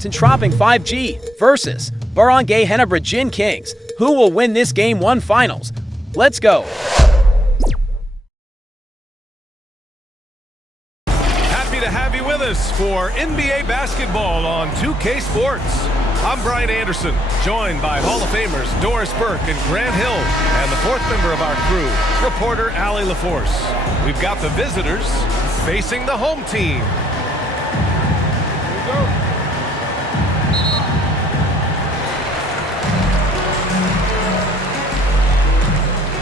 TNT Tropang 5G versus Barangay GINEBRA Gin Kings. Who will win this Game 1 finals? Let's go! Happy to have you with us for NBA basketball on 2K Sports. I'm Brian Anderson, joined by Hall of Famers Doris Burke and Grant Hill, and the fourth member of our crew, reporter Allie LaForce. We've got the visitors facing the home team. Here we go.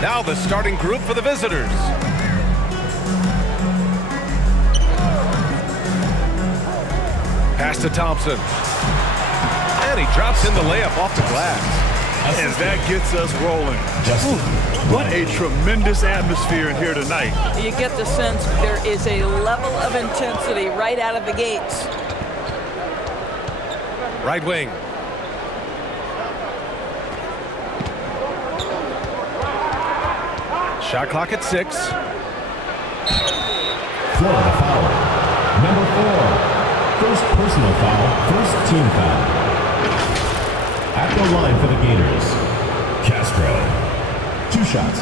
Now the starting group for the visitors. Pass to Thompson. And he drops in the layup off the glass. And that gets us rolling. What a tremendous atmosphere in here tonight. You get the sense there is a level of intensity right out of the gates. Right wing. Shot clock at 6. Florida foul. Number 4. First personal foul, first team foul. At the line for the Gators, Castro. 2 shots.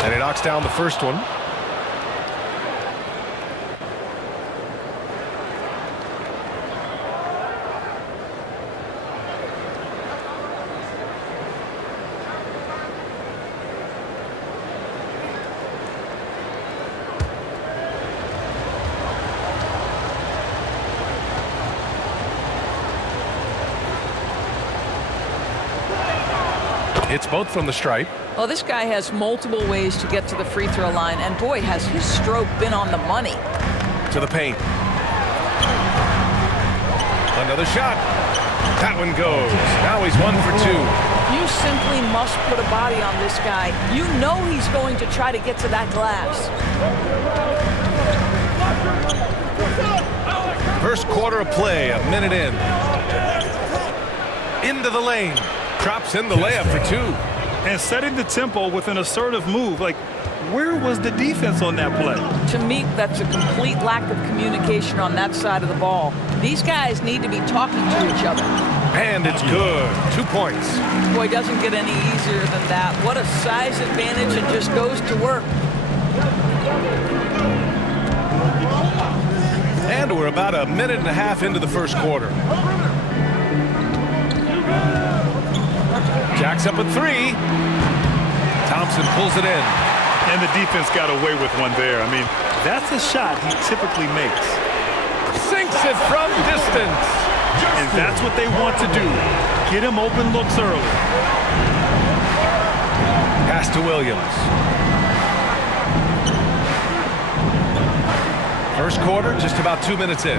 And he knocks down the first one. It's both from the stripe. Well, this guy has multiple ways to get to the free throw line, and boy, has his stroke been on the money. To the paint. Another shot. That one goes. Now he's 1 for 2. You simply must put a body on this guy. You know he's going to try to get to that glass. First quarter of play, a minute in. Into the lane. Drops in the layup for 2. And setting the tempo with an assertive move. Like, where was the defense on that play? To me, that's a complete lack of communication on that side of the ball. These guys need to be talking to each other. And it's good. 2 points. Boy, it doesn't get any easier than that. What a size advantage, and just goes to work. And we're about a minute and a half into the first quarter. Jacks up at 3. Thompson pulls it in. And the defense got away with one there. I mean, that's a shot he typically makes. Sinks it from distance. And that's what they want to do. Get him open looks early. Pass to Williams. First quarter, just about 2 minutes in.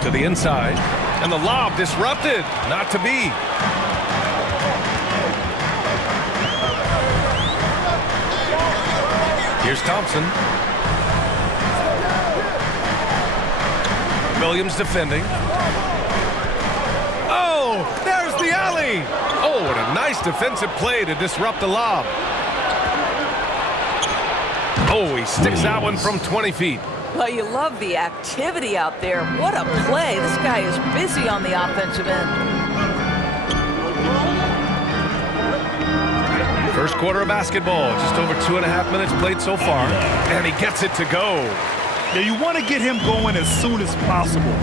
To the inside. And the lob disrupted. Not to be. Here's Thompson. Williams defending. Oh, there's the alley. Oh, what a nice defensive play to disrupt the lob. Oh, he sticks that one from 20 feet. Well, you love the activity out there. What a play. This guy is busy on the offensive end. First quarter of basketball, just over 2.5 minutes played so far. And he gets it to go. Yeah, you want to get him going as soon as possible.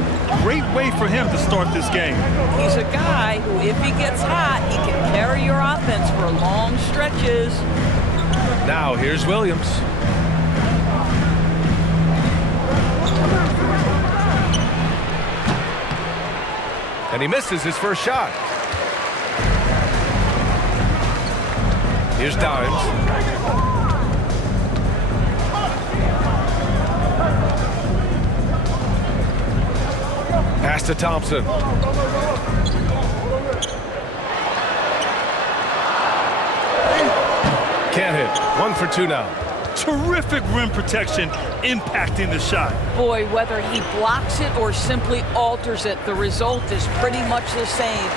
Great way for him to start this game. He's a guy who, if he gets hot, he can carry your offense for long stretches. Now, here's Williams. And he misses his first shot. Here's Dimes. Pass to Thompson. Can't hit. 1 for 2 now. Terrific rim protection impacting the shot. Boy, whether he blocks it or simply alters it, the result is pretty much the same.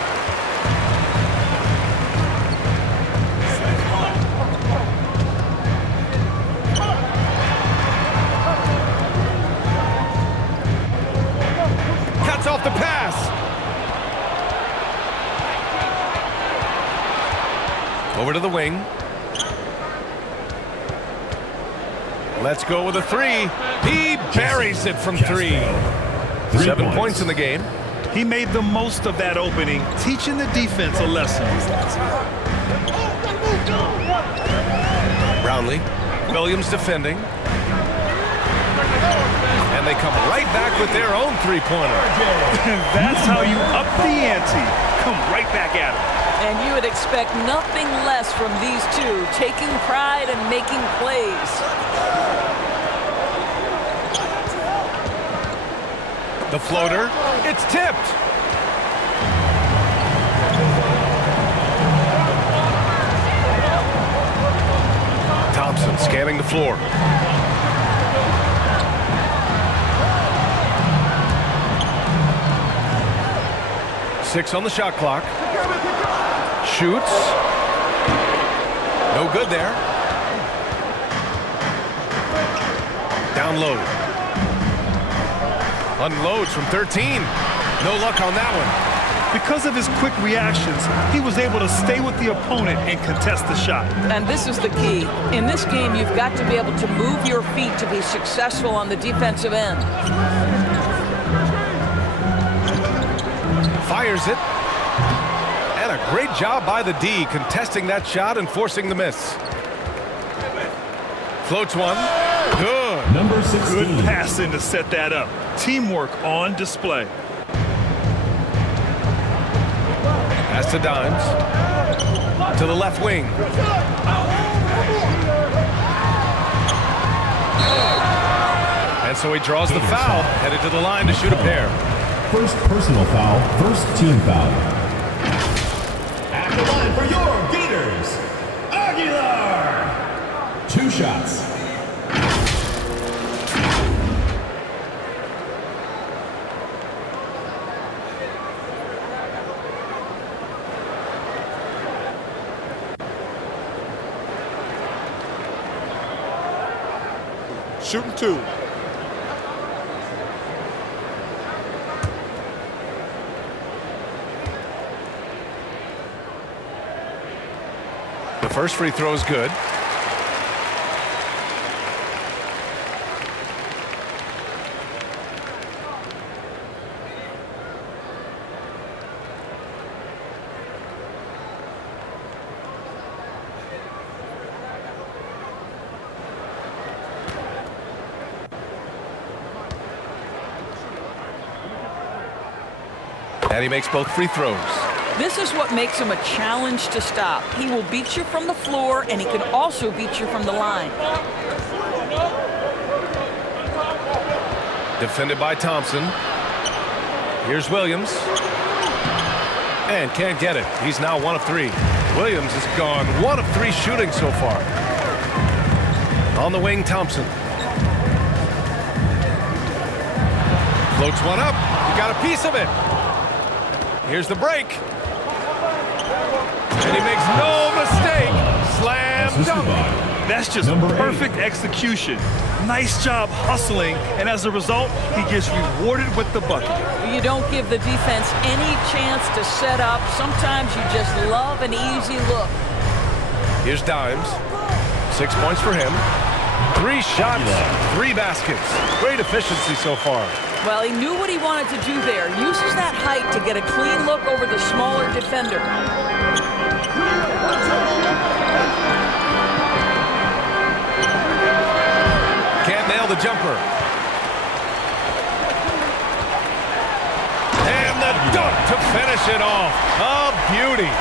Cuts off the pass. Over to the wing. Let's go with a 3. He buries it from 3. 7 points in the game. He made the most of that opening, teaching the defense a lesson. Brownlee. Williams defending. And they come right back with their own 3-pointer. That's how you up the ante. Come right back at him. And you would expect nothing less from these two, taking pride and making plays. The floater, it's tipped. Thompson scanning the floor. Six on the shot clock. Shoots. No good there. Down low. Unloads from 13. No luck on that one. Because of his quick reactions, he was able to stay with the opponent and contest the shot. And this is the key. In this game, you've got to be able to move your feet to be successful on the defensive end. Fires it. And a great job by the D, contesting that shot and forcing the miss. Floats one. Good. Number 16. Good passing to set that up. Teamwork on display. Pass to Dimes. To the left wing. And so he draws the foul, headed to the line to shoot a pair. First personal foul, first team foul. At the line for your Gators, Aguilar. 2 shots. Shooting 2. The first free throw is good. And he makes both free throws. This is what makes him a challenge to stop. He will beat you from the floor, and he can also beat you from the line. Defended by Thompson. Here's Williams. And can't get it. He's now 1 of 3. Williams has gone 1 of 3 shooting so far. On the wing, Thompson. Floats one up. He got a piece of it. Here's the break. And he makes no mistake. Slam dunk. That's just perfect execution. Nice job hustling, and as a result, he gets rewarded with the bucket. You don't give the defense any chance to set up. Sometimes you just love an easy look. Here's Dimes. 6 points for him. 3 shots, 3 baskets. Great efficiency so far. Well, he knew what he wanted to do there. Uses that height to get a clean look over the smaller defender. Can't nail the jumper. And the dunk to finish it off. A beauty.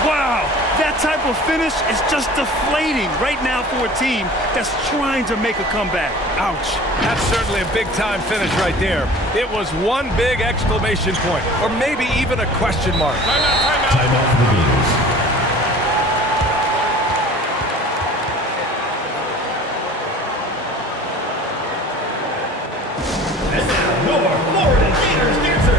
Wow, that type of finish is just deflating right now for a team that's trying to make a comeback. Ouch. That's certainly a big-time finish right there. It was one big exclamation point, or maybe even a question mark. Timeout for the Gators. And now, your Florida Gators dancer.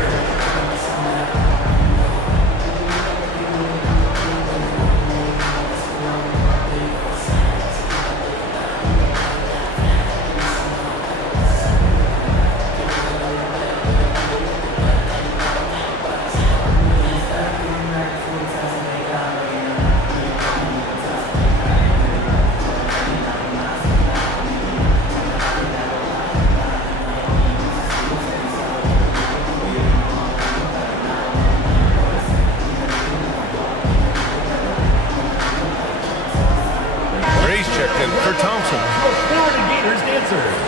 For Thompson. Your Florida Gators dancers.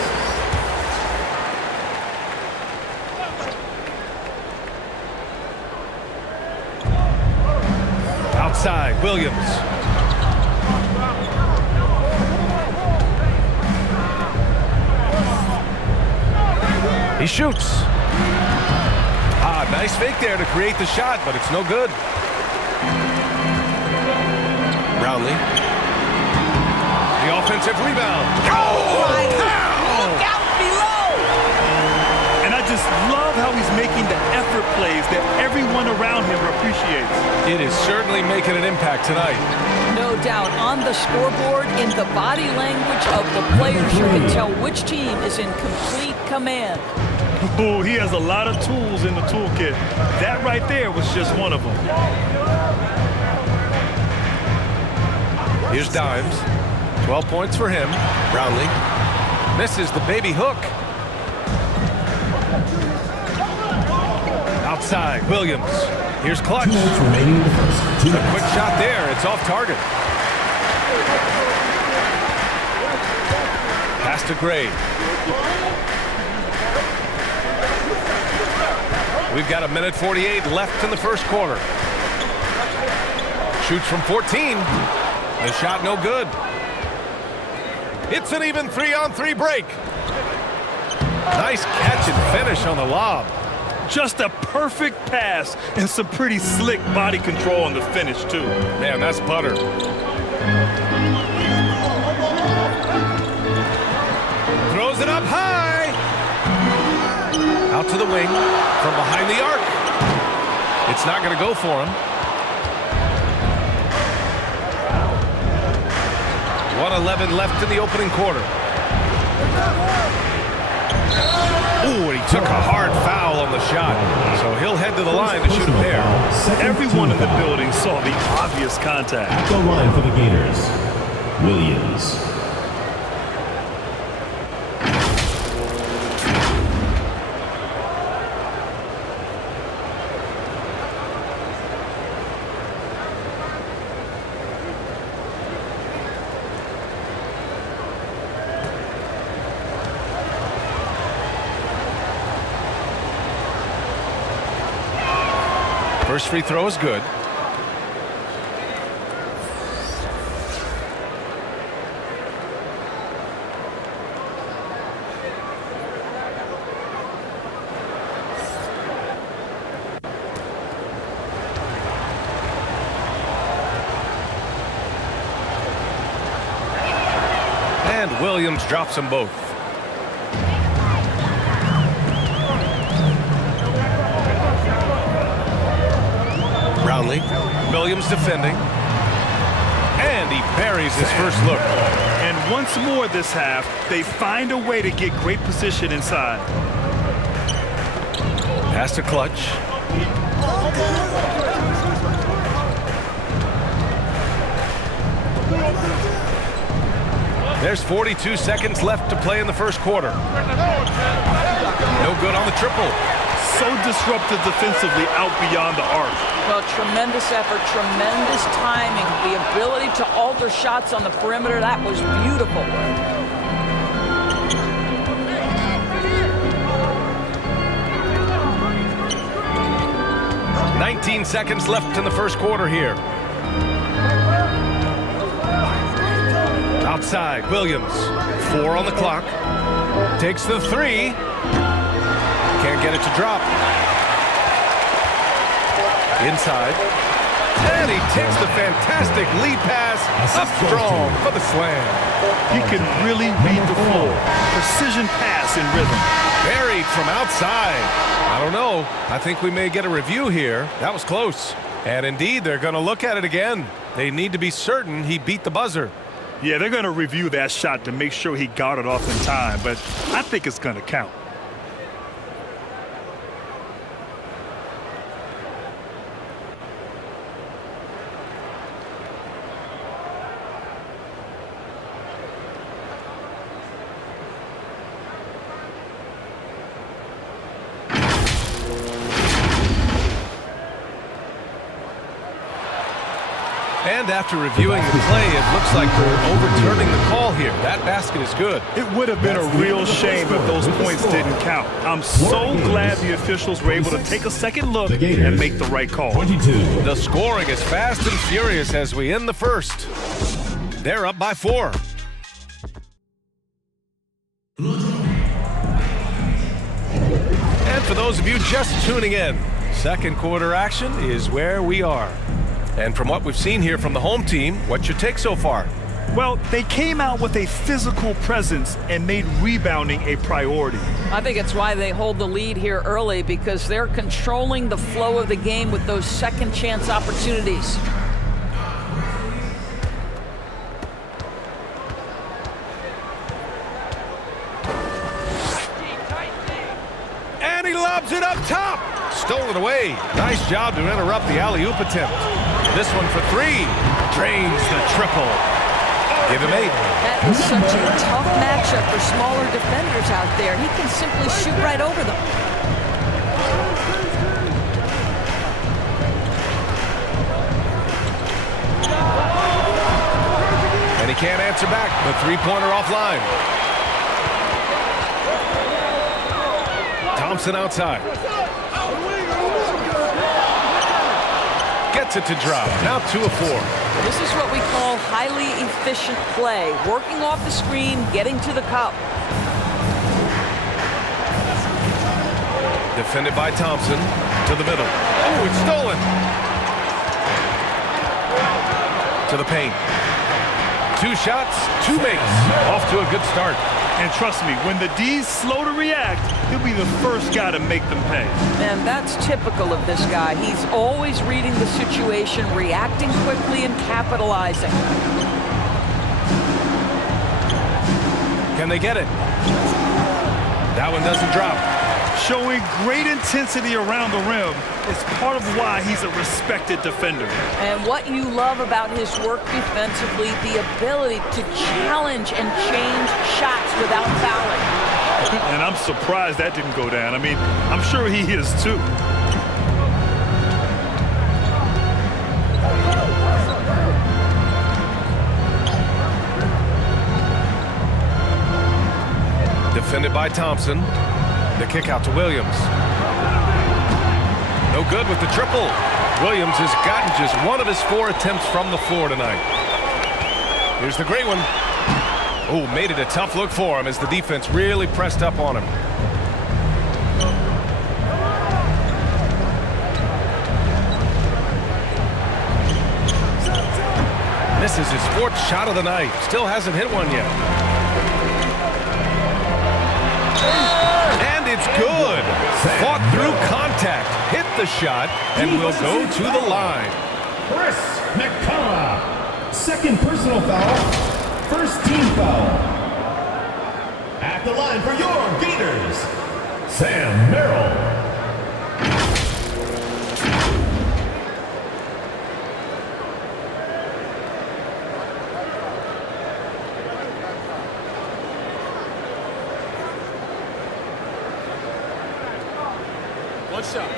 Outside, Williams. He shoots. Nice fake there to create the shot, but it's no good. Brownlee. The offensive rebound. Look out below! And I just love how he's making the effort plays that everyone around him appreciates. It is certainly making an impact tonight. No doubt, on the scoreboard, in the body language of the players, you can tell which team is in complete command. Oh, he has a lot of tools in the toolkit. That right there was just one of them. Here's Dimes. 12 points for him. Brownlee misses the baby hook. Outside, Williams. Here's Clutch. 2 minutes remaining in the first. 2 A minutes. quick shot there. It's off target. Pass to Gray. We've got 1:48 left in the first quarter. Shoots from 14. The shot no good. It's an even 3-on-3 break. Nice catch and finish on the lob. Just a perfect pass and some pretty slick body control on the finish, too. Man, that's butter. Throws it up high. Out to the wing from behind the arc. It's not going to go for him. 1:11 left in the opening quarter. Ooh, and he took a hard foul on the shot. So he'll head to the line to shoot a pair. Everyone in the building saw the obvious contact. At the line for the Gators, Williams. First free throw is good. And Williams drops them both. Brownlee, Williams defending, and he buries his first look. And once more this half, they find a way to get great position inside. Pass to Clutch. There's 42 seconds left to play in the first quarter. No good on the triple. So disruptive defensively out beyond the arc. Well, tremendous effort, tremendous timing, the ability to alter shots on the perimeter. That was beautiful. .19 seconds left in the first quarter here. Outside, Williams. 4 on the clock. Takes the 3. Can't get it to drop. Inside. And he takes the fantastic lead pass up strong for the slam. He can really read the floor. Precision pass in rhythm. Buried from outside. I don't know. I think we may get a review here. That was close. And indeed, they're going to look at it again. They need to be certain he beat the buzzer. Yeah, they're going to review that shot to make sure he got it off in time, but I think it's going to count. And after reviewing the play, it looks like they're overturning the call here. That basket is good. It would have been a real shame if those points didn't count. I'm so glad the officials were able to take a second look and make the right call. 22. The scoring is fast and furious as we end the first. They're up by 4. And for those of you just tuning in, second quarter action is where we are. And from what we've seen here from the home team, what's your take so far? Well, they came out with a physical presence and made rebounding a priority. I think it's why they hold the lead here early, because they're controlling the flow of the game with those second chance opportunities. And he lobs it up top. Stolen away. Nice job to interrupt the alley-oop attempt. This one for 3. Drains the triple. Give him 8. That is such a tough matchup for smaller defenders out there. He can simply shoot right over them. And he can't answer back. The three-pointer offline. Thompson outside. Gets it to drop. Now 2 of 4. This is what we call highly efficient play. Working off the screen, getting to the cup. Defended by Thompson. To the middle. Oh, it's stolen. To the paint. 2 shots, 2 makes. Off to a good start. And trust me, when the D's slow to react, he'll be the first guy to make them pay. And that's typical of this guy. He's always reading the situation, reacting quickly, and capitalizing. Can they get it? That one doesn't drop. Showing great intensity around the rim is part of why he's a respected defender. And what you love about his work defensively, the ability to challenge and change shots without fouling. And I'm surprised that didn't go down. I mean, I'm sure he is too. Defended by Thompson. The kick out to Williams. No good with the triple. Williams has gotten just 1 of his 4 attempts from the floor tonight. Here's the great one. Oh, made it a tough look for him as the defense really pressed up on him. Misses his 4th shot of the night. Still hasn't hit one yet. And it's good. Fought through contact, hit the shot, and will go to the line. Chris McCullough. Second personal foul. First team foul. At the line for your Gators, Sam Merrill. One shot.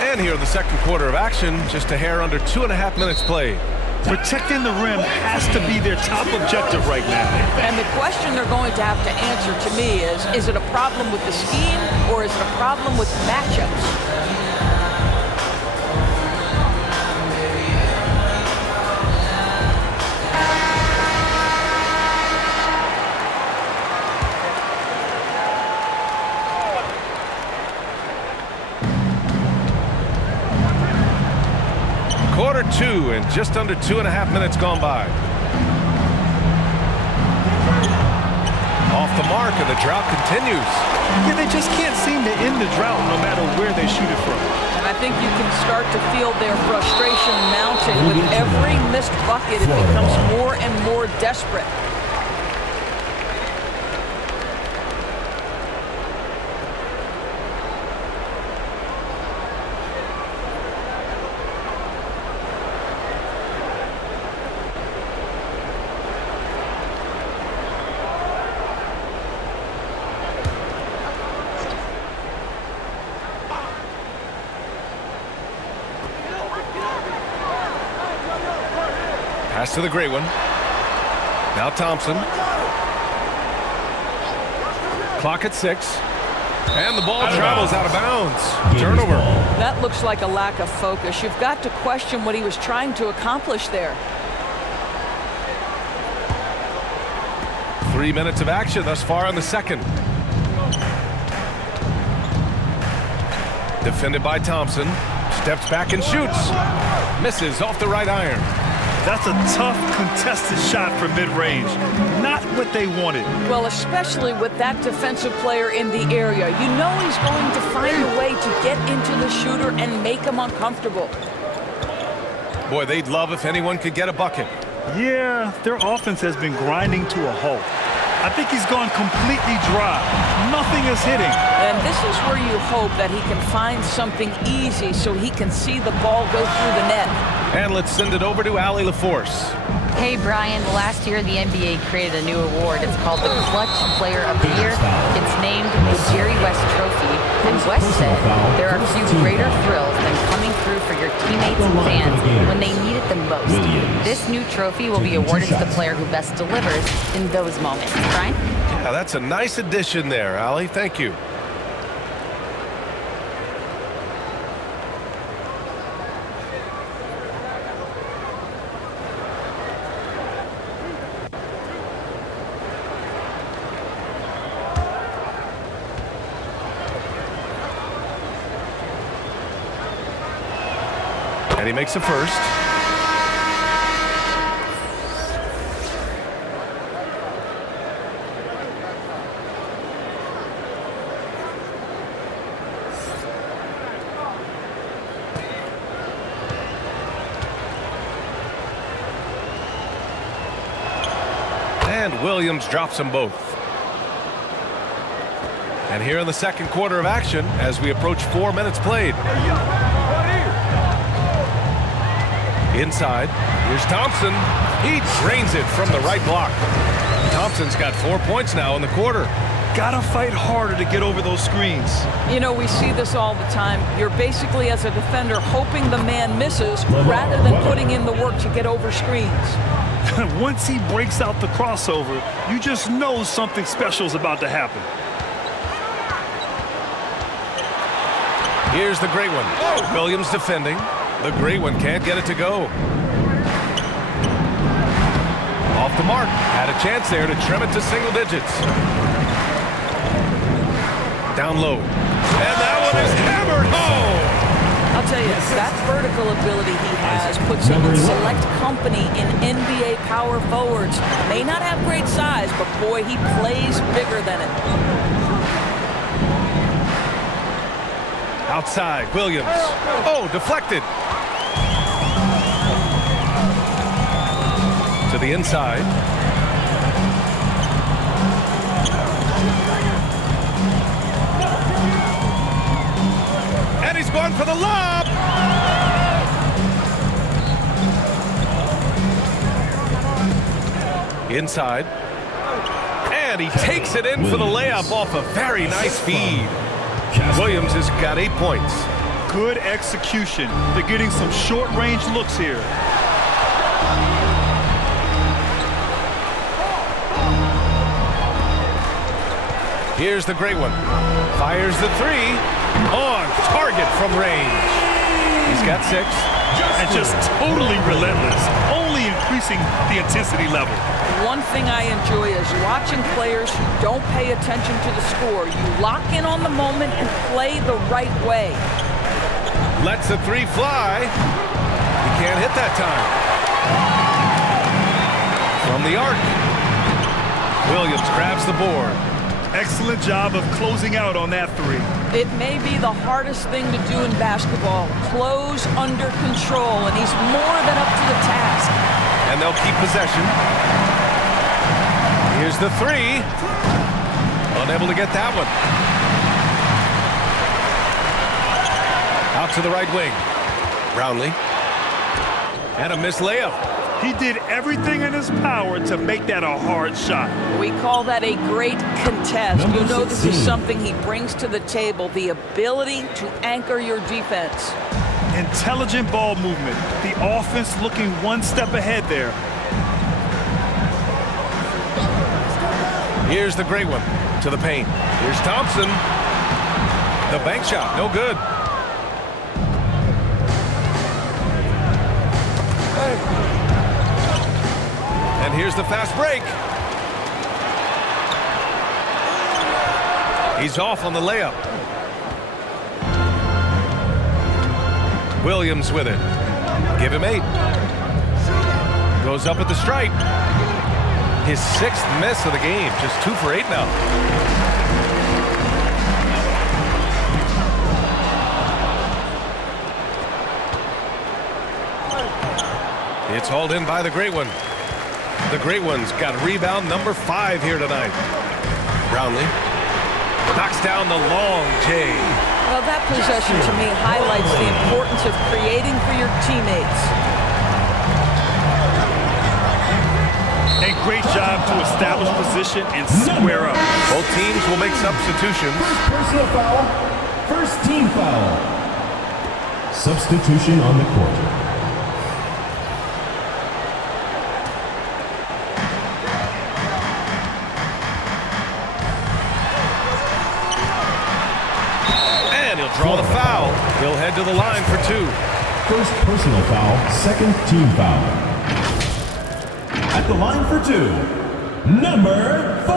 And here in the second quarter of action, just a hair under 2.5 minutes played. Protecting the rim has to be their top objective right now. And the question they're going to have to answer to me is it a problem with the scheme or is it a problem with matchups? Quarter 2 and just under 2.5 minutes gone by. Off the mark and the drought continues. Yeah, they just can't seem to end the drought no matter where they shoot it from. And I think you can start to feel their frustration mounting. With every missed bucket, it becomes more and more desperate. Pass to the great one. Now Thompson. Clock at 6. And the ball travels out of bounds. Turnover. That looks like a lack of focus. You've got to question what he was trying to accomplish there. 3 minutes of action thus far in the second. Defended by Thompson. Steps back and shoots. Misses off the right iron. That's a tough, contested shot from mid-range. Not what they wanted. Well, especially with that defensive player in the area. You know he's going to find a way to get into the shooter and make him uncomfortable. Boy, they'd love if anyone could get a bucket. Yeah, their offense has been grinding to a halt. I think he's gone completely dry. Nothing is hitting. And this is where you hope that he can find something easy so he can see the ball go through the net. And let's send it over to Allie LaForce. Hey, Brian. Last year, the NBA created a new award. It's called the Clutch Player of the Year. It's named the Jerry West Trophy. And West said there are few greater thrills than coming through for your teammates and fans when they need it the most. This new trophy will be awarded to the player who best delivers in those moments. Brian? Yeah, that's a nice addition there, Allie. Thank you. And he makes the first. And Williams drops them both. And here in the second quarter of action, as we approach 4 minutes played. Inside, here's Thompson. He drains it from the right block. Thompson's got 4 points now in the quarter. Gotta fight harder to get over those screens. You know, we see this all the time. You're basically, as a defender, hoping the man misses rather than putting in the work to get over screens. Once he breaks out the crossover, you just know something special is about to happen. Here's the great one. Williams defending. The great one can't get it to go. Off the mark. Had a chance there to trim it to single digits. Down low. And that one is hammered home. I'll tell you, that vertical ability he has puts him in select company in NBA power forwards. May not have great size, but boy, he plays bigger than it. Outside, Williams. Oh, deflected. To the inside. And he's going for the lob. Inside. And he takes it in for the layup off a very nice feed. Williams has got 8 points. Good execution. They're getting some short-range looks here. Here's the great one. Fires the three. On target from range. He's got 6. And just totally relentless, only increasing the intensity level. One thing I enjoy is watching players who don't pay attention to the score. You lock in on the moment and play the right way. Lets the 3 fly. He can't hit that time. From the arc. Williams grabs the board. Excellent job of closing out on that 3. It may be the hardest thing to do in basketball. Close under control, and he's more than up to the task. And they'll keep possession. Here's the 3. Unable to get that one. Out to the right wing. Brownlee. And a missed layup. He did everything in his power to make that a hard shot. We call that a great contest. You know this is something he brings to the table, the ability to anchor your defense. Intelligent ball movement. The offense looking one step ahead there. Here's the great one to the paint. Here's Thompson. The bank shot, no good. And here's the fast break. He's off on the layup. Williams with it. Give him 8. Goes up at the stripe. His 6th miss of the game. Just 2 for 8 now. It's hauled in by the great one. The great one's got rebound number 5 here tonight. Brownlee knocks down the long J. Well, that possession to me highlights the importance of creating for your teammates. A great job to establish position and square up. Both teams will make substitutions. First personal foul. First team foul. Substitution on the court. Draw the foul. He'll head to the line for 2. First personal foul, second team foul. At the line for 2, number 4.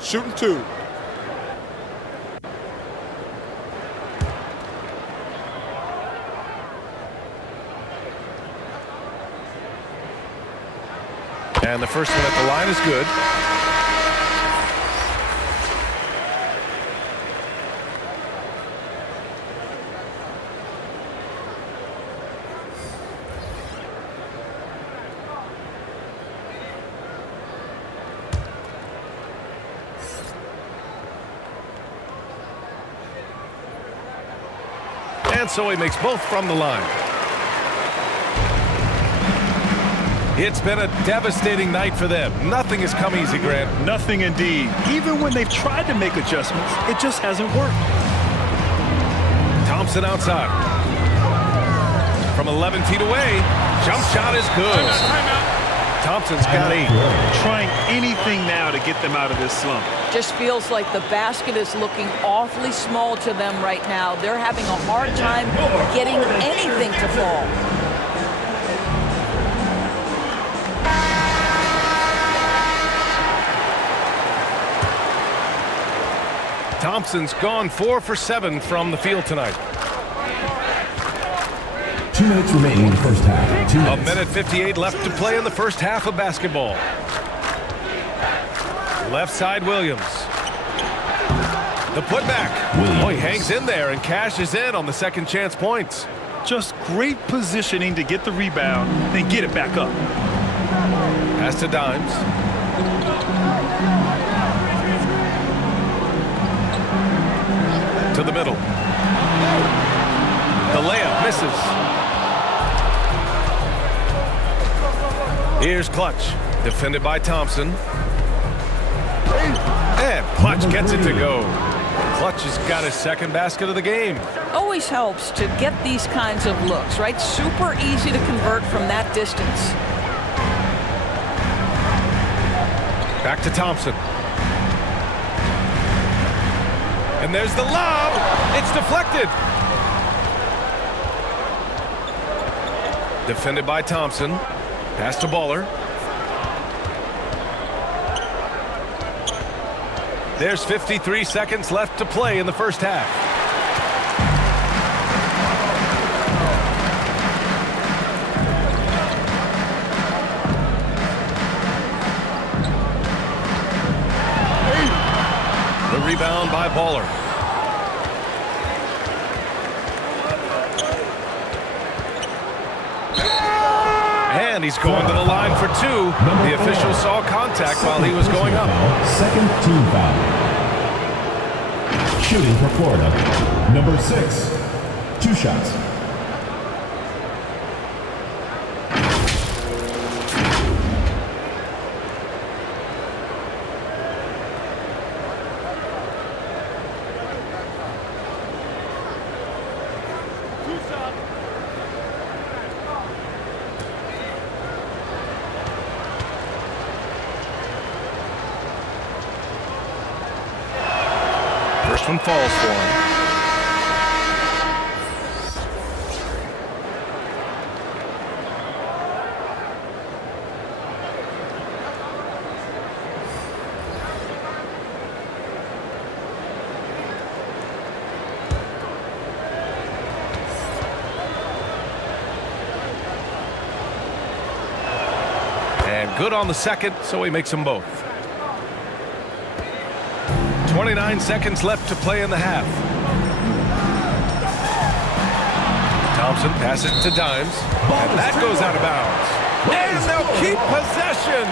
Shooting 2. And the first one at the line is good. And so he makes both from the line. It's been a devastating night for them. Nothing has come easy, Grant. Nothing indeed. Even when they've tried to make adjustments, it just hasn't worked. Thompson outside. From 11 feet away. Jump shot is good. Thompson's got 8. Trying anything now to get them out of this slump. Just feels like the basket is looking awfully small to them right now. They're having a hard time getting anything to fall. Thompson's gone 4 for 7 from the field tonight. 2 minutes remaining in the first half. 2 minutes. 1:58 left to play in the first half of basketball. Left side, Williams. The putback. Oh, he hangs in there and cashes in on the second chance points. Just great positioning to get the rebound, then get it back up. Pass to Dimes. To the middle. The layup misses. Here's Clutch, defended by Thompson. And Clutch gets it to go. Clutch has got his second basket of the game. Always helps to get these kinds of looks, right? Super easy to convert from that distance. Back to Thompson. And there's the lob. It's deflected. Defended by Thompson. Pass to Baller. There's 53 seconds left to play in the first half. The rebound by Baller. And he's going to the line for two. The official saw contact while he was going up. Second team foul. Shooting for Florida, number 6. 2 shots. First one falls for him. And good on the second, so he makes them both. 29 seconds left to play in the half. Thompson passes to Dimes, and that goes out of bounds. And they'll keep possession.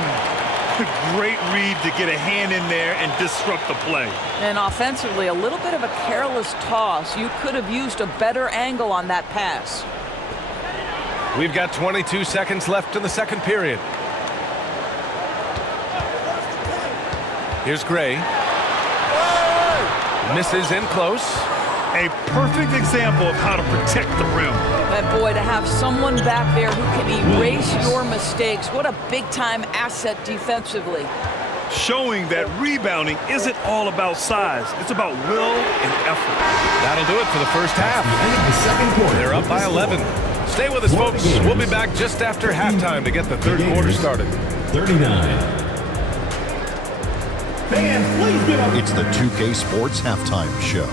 Great read to get a hand in there and disrupt the play. And offensively, a little bit of a careless toss. You could have used a better angle on that pass. We've got 22 seconds left in the second period. Here's Gray. Misses in close. A perfect example of how to protect the rim. And boy, to have someone back there who can erase your mistakes, what a big-time asset defensively. Showing that rebounding isn't all about size. It's about will and effort. That'll do it for the first half. The second quarter. They're up by 11. Stay with us, folks. We'll be back just after halftime to get the third quarter started. 39. It's the 2K Sports Halftime Show.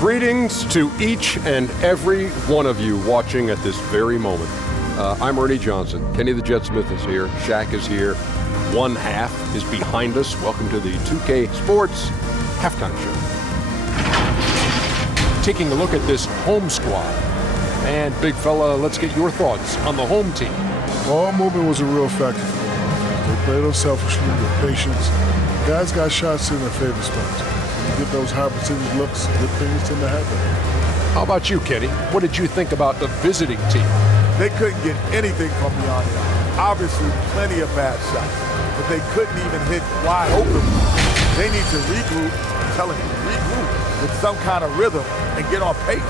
Greetings to each and every one of you watching at this very moment. I'm Ernie Johnson. Kenny the Jet Smith is here. Shaq is here. One half is behind us. Welcome to the 2K Sports Halftime Show. Taking a look at this home squad. And big fella, let's get your thoughts on the home team. Ball movement was a real factor for them. They played unselfishly with patience. Guys got shots in their favorite spots. You get those high percentage looks, good things tend to happen. How about you, Kenny? What did you think about the visiting team? They couldn't get anything from beyond it. Obviously, plenty of bad shots, but they couldn't even hit wide open. They need to regroup, I'm telling you, regroup with some kind of rhythm and get on pace.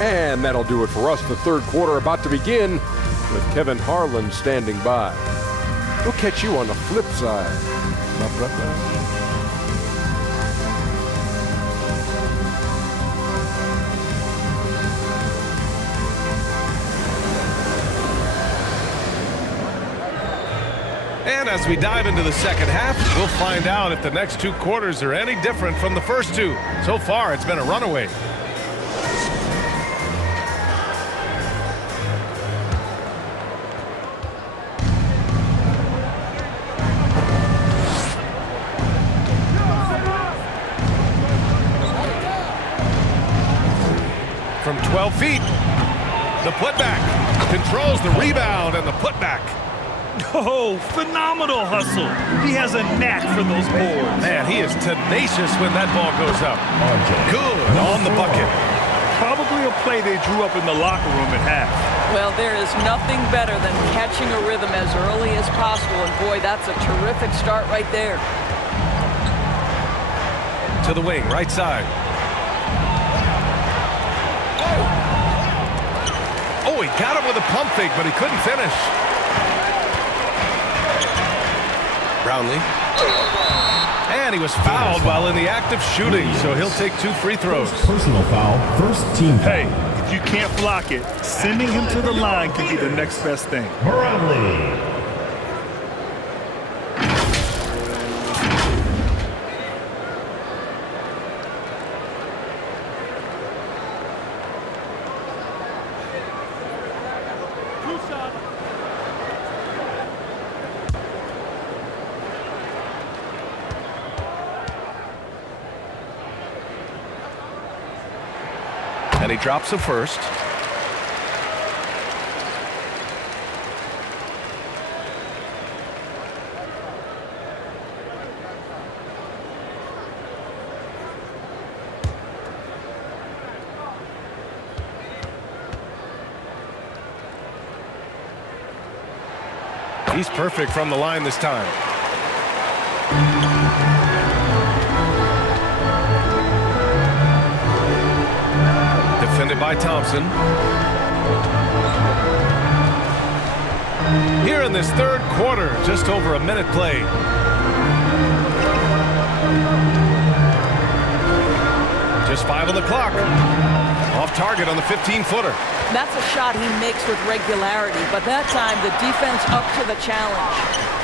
And that'll do it for us. The third quarter about to begin with Kevin Harlan standing by. We'll catch you on the flip side, my brother. And as we dive into the second half, we'll find out if the next two quarters are any different from the first two. So far, it's been a runaway. From 12 feet, the putback controls the rebound and the putback. Oh, phenomenal hustle. He has a knack for those boards. Man, he is tenacious when that ball goes up. Good on the bucket. Probably a play they drew up in the locker room at half. Well, there is nothing better than catching a rhythm as early as possible, and boy, that's a terrific start right there. To the wing, right side. Oh, he got him with a pump fake, but he couldn't finish. Brownlee. And he was fouled while in the act of shooting, so he'll take 2 free throws. Personal foul, first team foul. Hey, if you can't block it, sending him to the line can be the next best thing. Brownlee. And he drops the first. He's perfect from the line this time. Defended by Thompson. Here in this third quarter, just over a minute played. Just 5 on the clock. Off target on the 15-footer. That's a shot he makes with regularity, but that time the defense up to the challenge.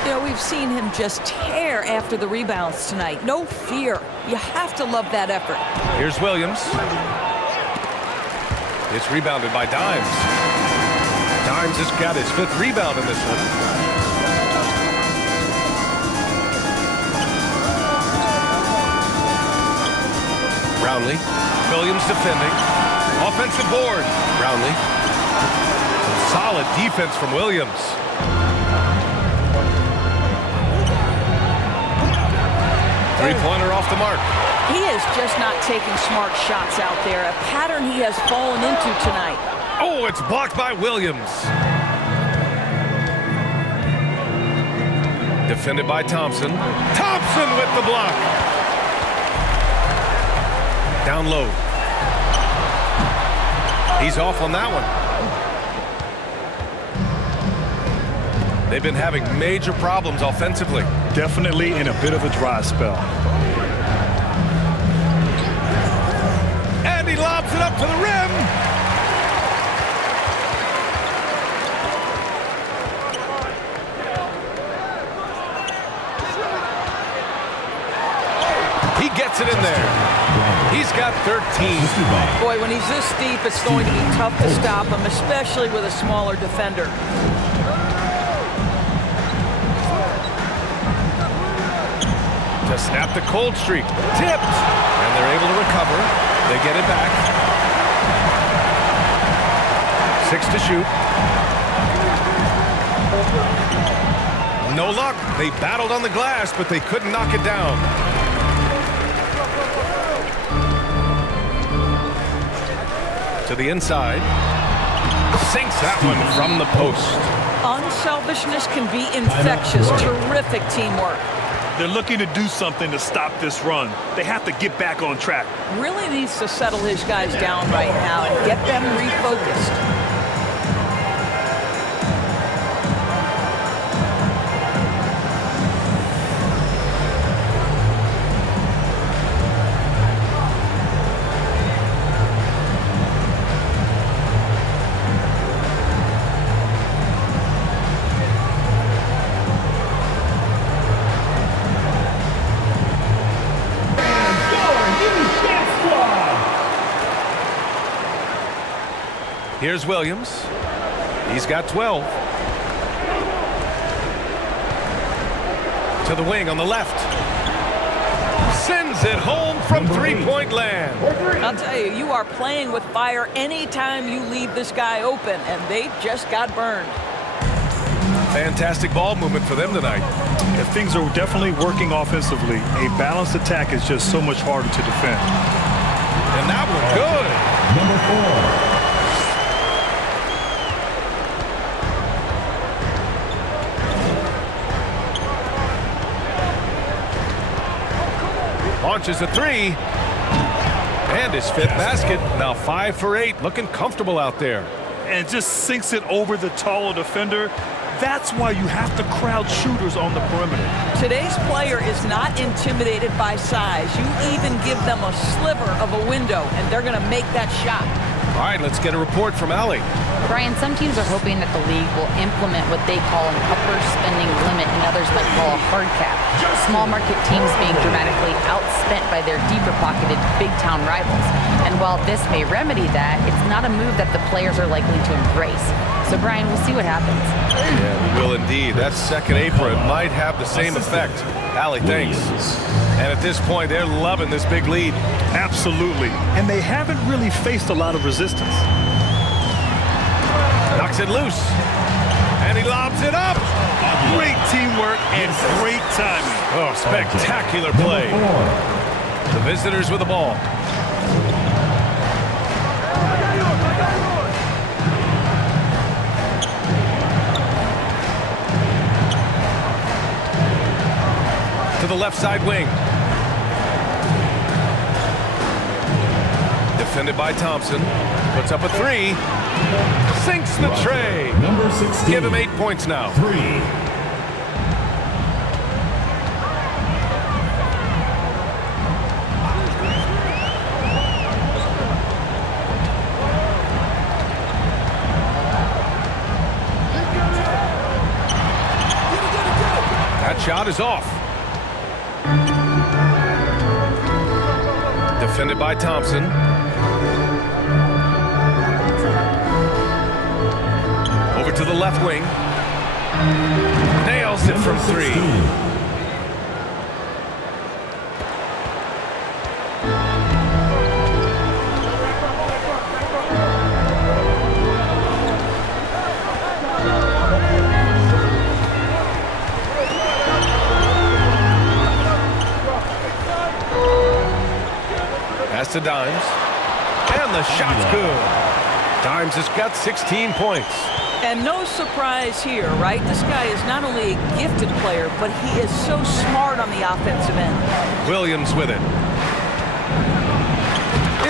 You know, we've seen him just tear after the rebounds tonight. No fear. You have to love that effort. Here's Williams. It's rebounded by Dimes. Dimes has got his 5th rebound in this one. Brownlee. Williams defending. Offensive board. Brownlee. Solid defense from Williams. Three-pointer off the mark. He is just not taking smart shots out there, a pattern he has fallen into tonight. Oh, it's blocked by Williams. Defended by Thompson. Thompson with the block. Down low. He's off on that one. They've been having major problems offensively. Definitely in a bit of a dry spell. And he lobs it up to the rim. He gets it in there. He's got 13. Boy, when he's this deep, it's going to be tough to stop him, especially with a smaller defender. To snap the cold streak. Tipped. And they're able to recover. They get it back. 6 to shoot. No luck. They battled on the glass, but they couldn't knock it down. To the inside. Sinks that one from the post. Unselfishness can be infectious. Terrific teamwork. They're looking to do something to stop this run. They have to get back on track. Really needs to settle his guys down right now and get them refocused. Here's Williams. He's got 12. To the wing on the left. Sends it home from three-point land. I'll tell you, you are playing with fire anytime you leave this guy open, and they just got burned. Fantastic ball movement for them tonight. If things are definitely working offensively, a balanced attack is just so much harder to defend. And that one good. Number 4. Launches a 3. And his 5th basket. Now 5 for 8. Looking comfortable out there. And just sinks it over the taller defender. That's why you have to crowd shooters on the perimeter. Today's player is not intimidated by size. You even give them a sliver of a window, and they're going to make that shot. All right, let's get a report from Allie. Brian, some teams are hoping that the league will implement what they call an upper spending limit and others might call a hard cap. Small market teams being dramatically outspent by their deeper pocketed big town rivals. And while this may remedy that, it's not a move that the players are likely to embrace. So Brian, we'll see what happens. Yeah, we will indeed. That second apron might have the same effect. Allie, thanks. And at this point, they're loving this big lead. Absolutely. And they haven't really faced a lot of resistance. Knocks it loose. And he lobs it up. Great teamwork and great timing. Oh, spectacular play. The visitors with the ball. To the left side wing. Defended by Thompson. Puts up a 3. Sinks the tray. Number 16. Give him 8 points now. 3. That shot is off. Defended by Thompson. Over to the left wing. Nails it from 3. Pass to Dimes. And the shot's good. Dimes has got 16 points. And no surprise here, right? This guy is not only a gifted player, but he is so smart on the offensive end. Williams with it.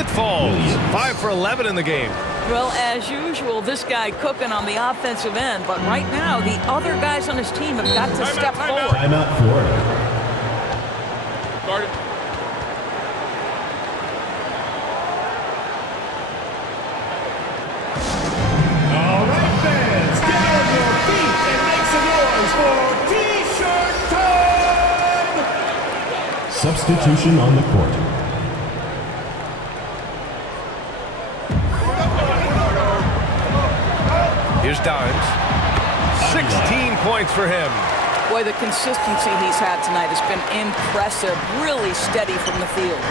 It falls. 5 for 11 in the game. Well, as usual, this guy cooking on the offensive end, but right now, the other guys on his team have got to step forward. Timeout, Florida. Start it. Substitution on the court. Here's Dimes. 16 points for him. Boy, the consistency he's had tonight has been impressive. Really steady from the field.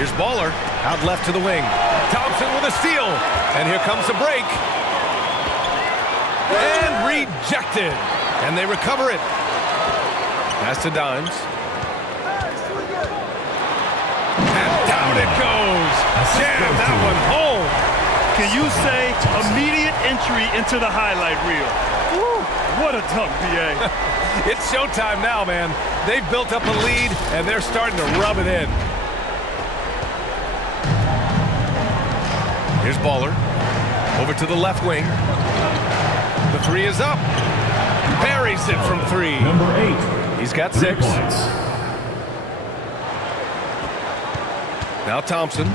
Here's Baller. Out left to the wing. Thompson with a steal. And here comes the break. And rejected. And they recover it. Pass to Dimes. And down it goes. Jam that one home. Can you say immediate entry into the highlight reel? Woo, what a dunk, BA. It's showtime now, man. They've built up a lead, and they're starting to rub it in. Here's Baller. Over to the left wing. The 3 is up. Buries it from 3. Number 8. He's got 6. Now Thompson.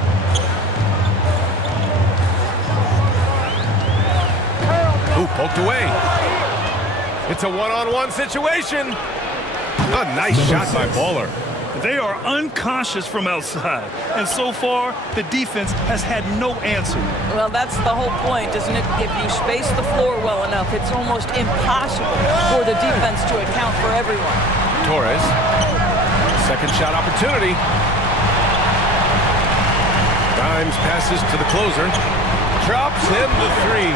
Ooh, poked away. It's a one-on-one situation. A nice shot by Baller. They are unconscious from outside, and so far, the defense has had no answer. Well, that's the whole point, isn't it? If you space the floor well enough, it's almost impossible for the defense to account for everyone. Torres. Second shot opportunity. Dimes passes to the closer. Drops in the 3.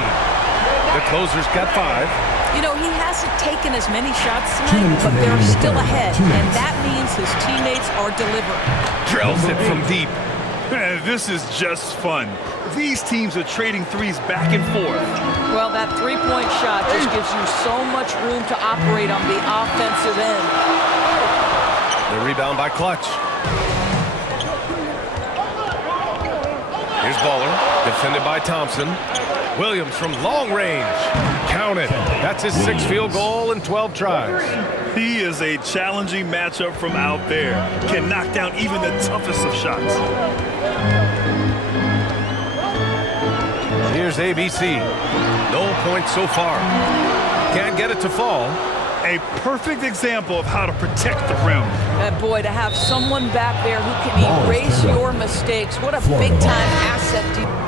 The closer's got 5. You know, he hasn't taken as many shots tonight, but they're still ahead, and that means his teammates are delivering. Drills it from deep. Man, this is just fun. These teams are trading threes back and forth. Well, that three-point shot just gives you so much room to operate on the offensive end. The rebound by Clutch. Here's Baller, defended by Thompson. Williams from long range. Count it. That's his 6th field goal in 12 tries. He is a challenging matchup from out there. Can knock down even the toughest of shots. Here's ABC. No points so far. Can't get it to fall. A perfect example of how to protect the rim. Boy, to have someone back there who can erase your mistakes. What a big-time asset.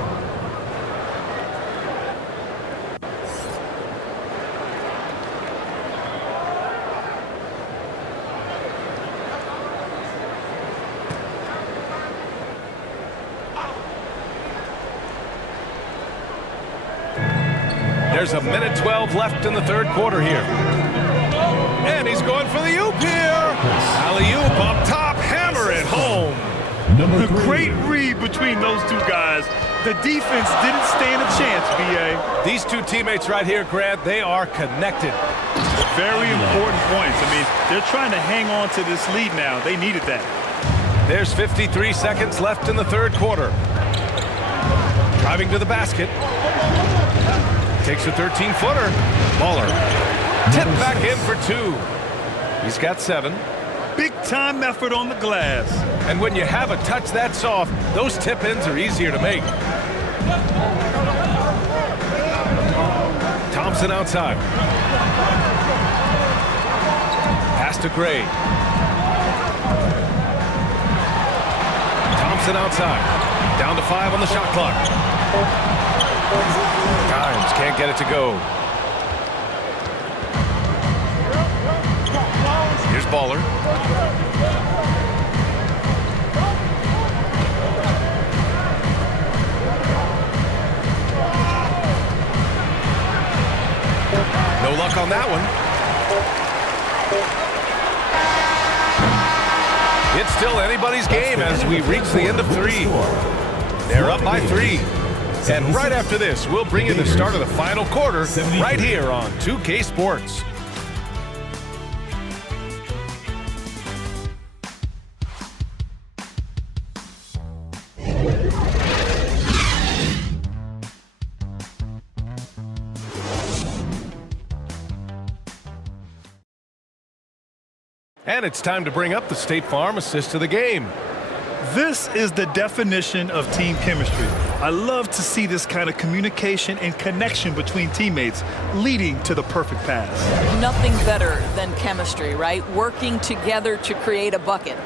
There's a minute 12 left in the 3rd quarter here. And he's going for the oop here. Alley-oop up top, hammer it home. A great read between those two guys. The defense didn't stand a chance, BA. These two teammates right here, Grant, they are connected. Very important points. I mean, they're trying to hang on to this lead now. They needed that. There's 53 seconds left in the 3rd quarter. Driving to the basket. Takes a 13-footer. Baller. Tip back in for 2. He's got 7. Big-time effort on the glass. And when you have a touch that soft, those tip-ins are easier to make. Thompson outside. Pass to Gray. Thompson outside. Down to 5 on the shot clock. Dimes can't get it to go. Here's Baller. No luck on that one. It's still anybody's game as we reach the end of 3. They're up by 3. And right after this, we'll bring you the start of the final quarter right here on 2K Sports. And it's time to bring up the State Farm assist of the game. This is the definition of team chemistry. I love to see this kind of communication and connection between teammates leading to the perfect pass. Nothing better than chemistry, right? Working together to create a bucket.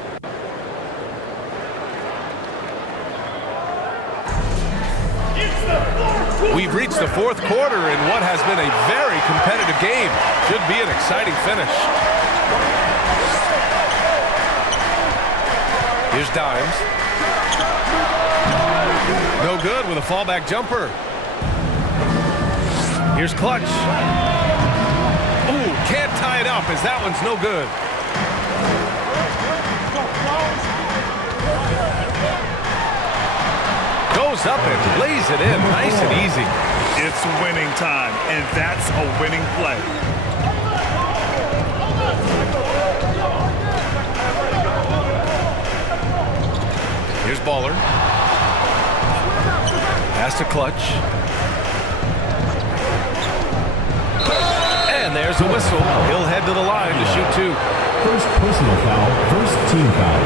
We've reached the 4th quarter in what has been a very competitive game. Should be an exciting finish. Here's Dimes. No good with a fallback jumper. Here's Clutch. Ooh, can't tie it up as that one's no good. Goes up and lays it in nice and easy. It's winning time, and that's a winning play. Here's Baller. Pass to Clutch. And there's a whistle. He'll head to the line to shoot 2. First personal foul, first team foul.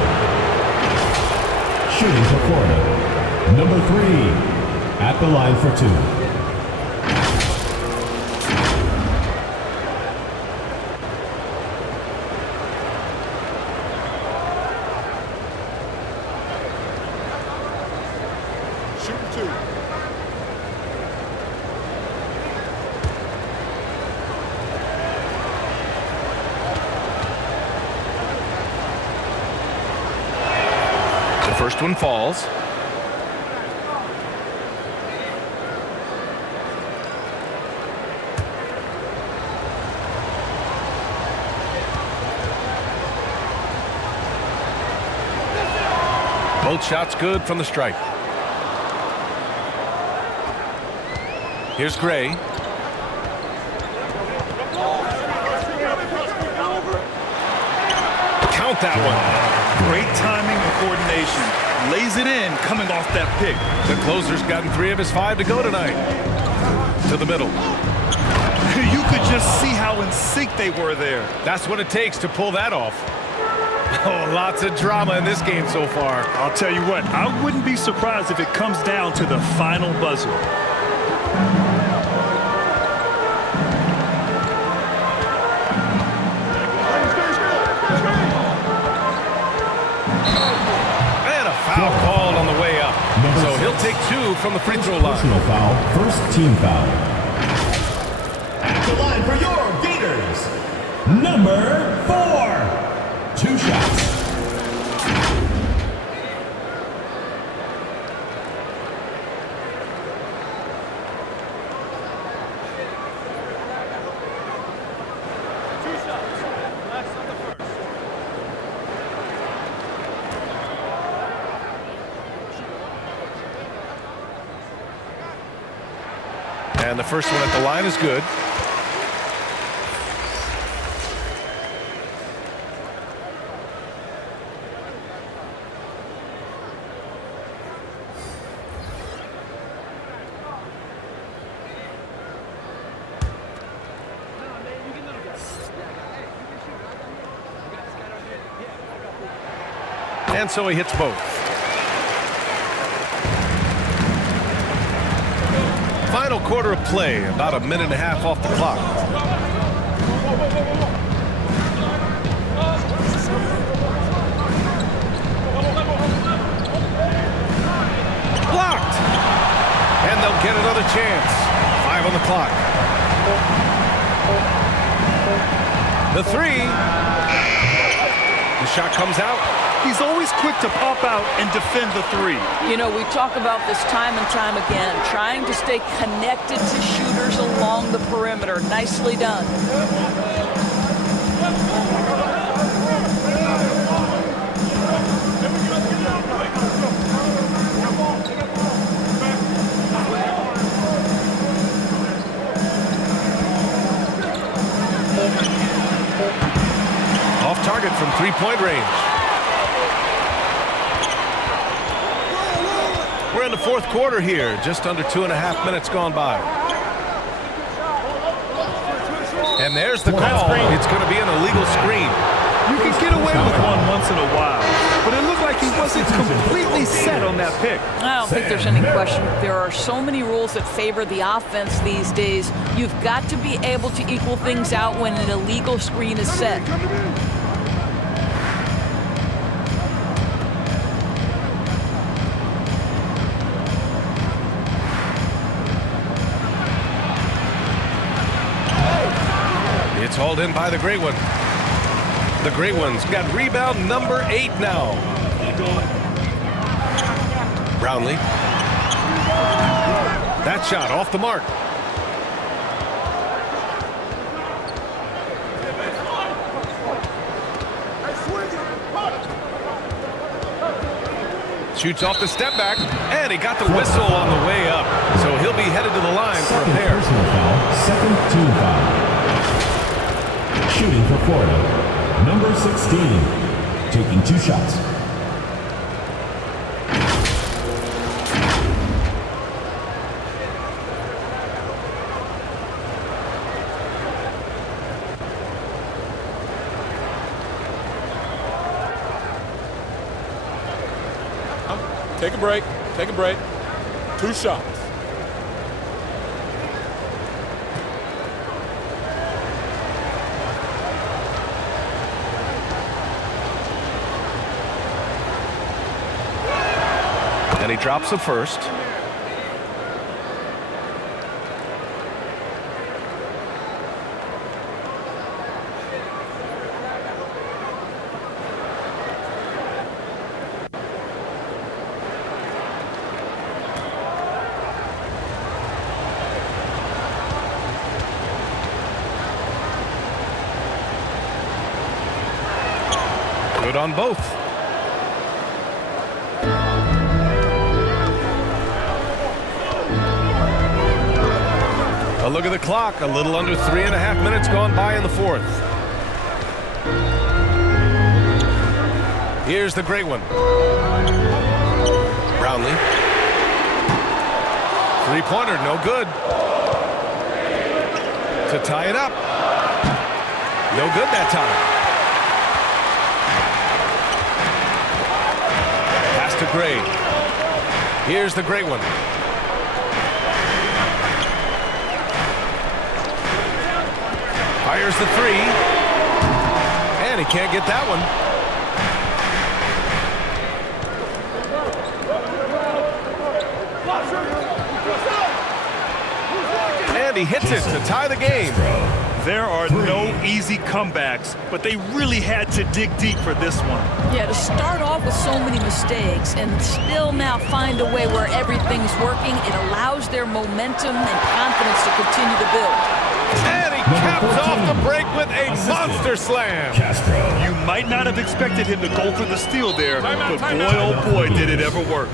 Shooting for Florida. Number 3 at the line for 2. First one falls. Both shots good from the stripe. Here's Gray. Count that one. Great timing and coordination. Lays it in coming off that pick. The closer's gotten 3 of his 5 to go tonight. To the middle. You could just see how in sync they were there. That's what it takes to pull that off. Oh, lots of drama in this game so far. I'll tell you what, I wouldn't be surprised if it comes down to the final buzzer. And a foul called on the way up. So he'll take 2 from the free throw line. Personal foul, first team foul. At the line for your Gators, number 4. 2 shots. And the first one at the line is good. And so he hits both. Final quarter of play, about a minute and a half off the clock. Blocked! And they'll get another chance. 5 on the clock. The 3. The shot comes out. He's always quick to pop out and defend the 3. You know, we talk about this time and time again, trying to stay connected to shooters along the perimeter. Nicely done. Off target from 3-point range. We're in the 4th quarter here, just under 2.5 minutes gone by. And there's the call. It's going to be an illegal screen. You can get away with one once in a while, but it looked like he wasn't completely set on that pick. I don't think there's any question. There are so many rules that favor the offense these days. You've got to be able to equal things out when an illegal screen is set. It's hauled in by the Great One. The Great One's got rebound number 8 now. Brownlee. That shot off the mark. Shoots off the step back, and he got the whistle on the way up. So he'll be headed to the line for a pair. Personal foul, second team foul. Shooting for Florida, number 16, taking 2 shots. Take a break. Take a break. 2 shots. And he drops the first. Good on both. A look at the clock. A little under 3.5 minutes gone by in the fourth. Here's the great one. Brownlee. Three-pointer, no good. To tie it up. No good that time. Pass to Gray. Here's the great one. Fires the three. And he can't get that one. And he hits it to tie the game. There are no easy comebacks, but they really had to dig deep for this one. Yeah, to start off with so many mistakes and still now find a way where everything's working, it allows their momentum and confidence to continue to build. And he caps off the break with a monster slam. You might not have expected him to go for the steal there, but boy, oh boy, did it ever work.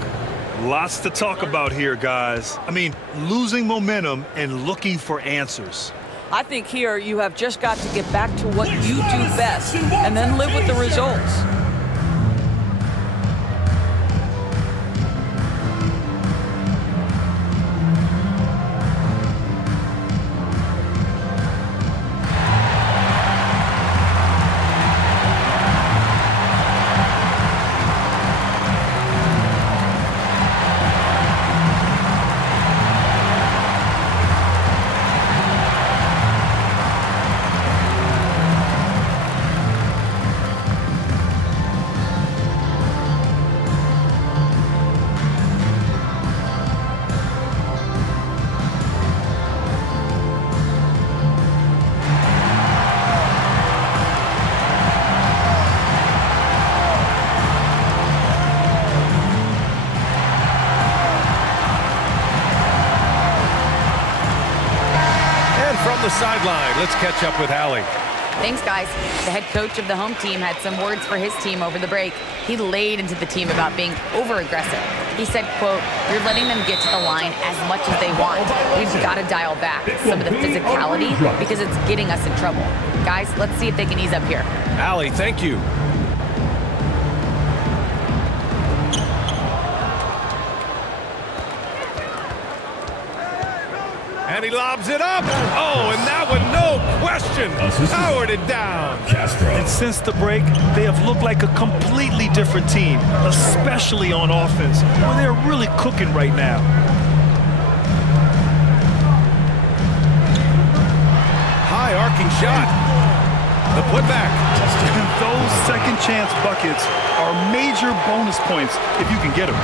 Lots to talk about here, guys. I mean, losing momentum and looking for answers. I think here you have just got to get back to what you do best and then live with the results. The sideline. Let's catch up with Allie. Thanks, guys. The head coach of the home team had some words for his team over the break. He laid into the team about being over-aggressive. He said, quote, "You're letting them get to the line as much as they want. We've got to dial back some of the physicality because it's getting us in trouble. Guys, let's see if they can ease up here." Allie, thank you. And he lobs it up. Oh, and that one, no question, powered it down. And since the break, they have looked like a completely different team, especially on offense, where they're really cooking right now. High arcing shot. The putback. And those second chance buckets are major bonus points if you can get them.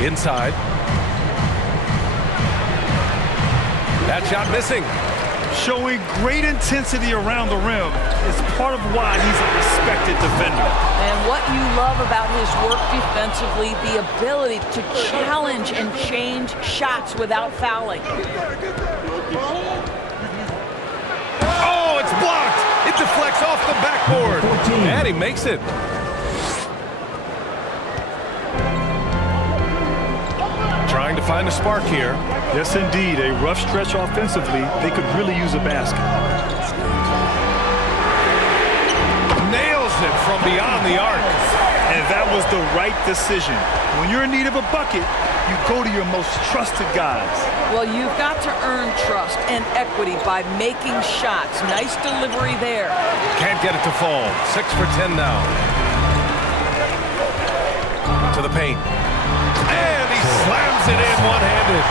Inside. That shot missing. Showing great intensity around the rim is part of why he's a respected defender. And what you love about his work defensively, the ability to challenge and change shots without fouling. Oh, it's blocked. It deflects off the backboard. And he makes it. Trying to find a spark here. Yes, indeed. A rough stretch offensively. They could really use a basket. Nails it from beyond the arc. And that was the right decision. When you're in need of a bucket, you go to your most trusted guys. Well, you've got to earn trust and equity by making shots. Nice delivery there. Can't get it to fall. 6 for 10 now. To the paint. And he slams it in one-handed.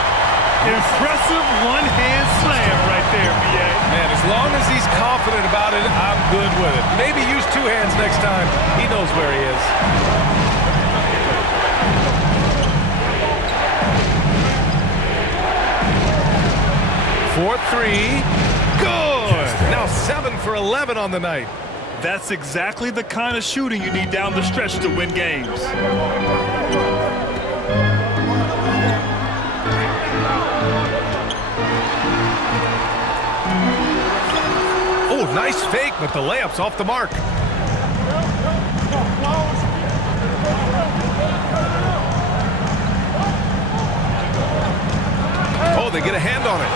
Impressive one-hand slam right there, BA. Man, as long as he's confident about it, I'm good with it. Maybe use two hands next time. He knows where he is. For three. Good. Now 7 for 11 on the night. That's exactly the kind of shooting you need down the stretch to win games. Oh, nice fake, but the layup's off the mark. Oh, they get a hand on it.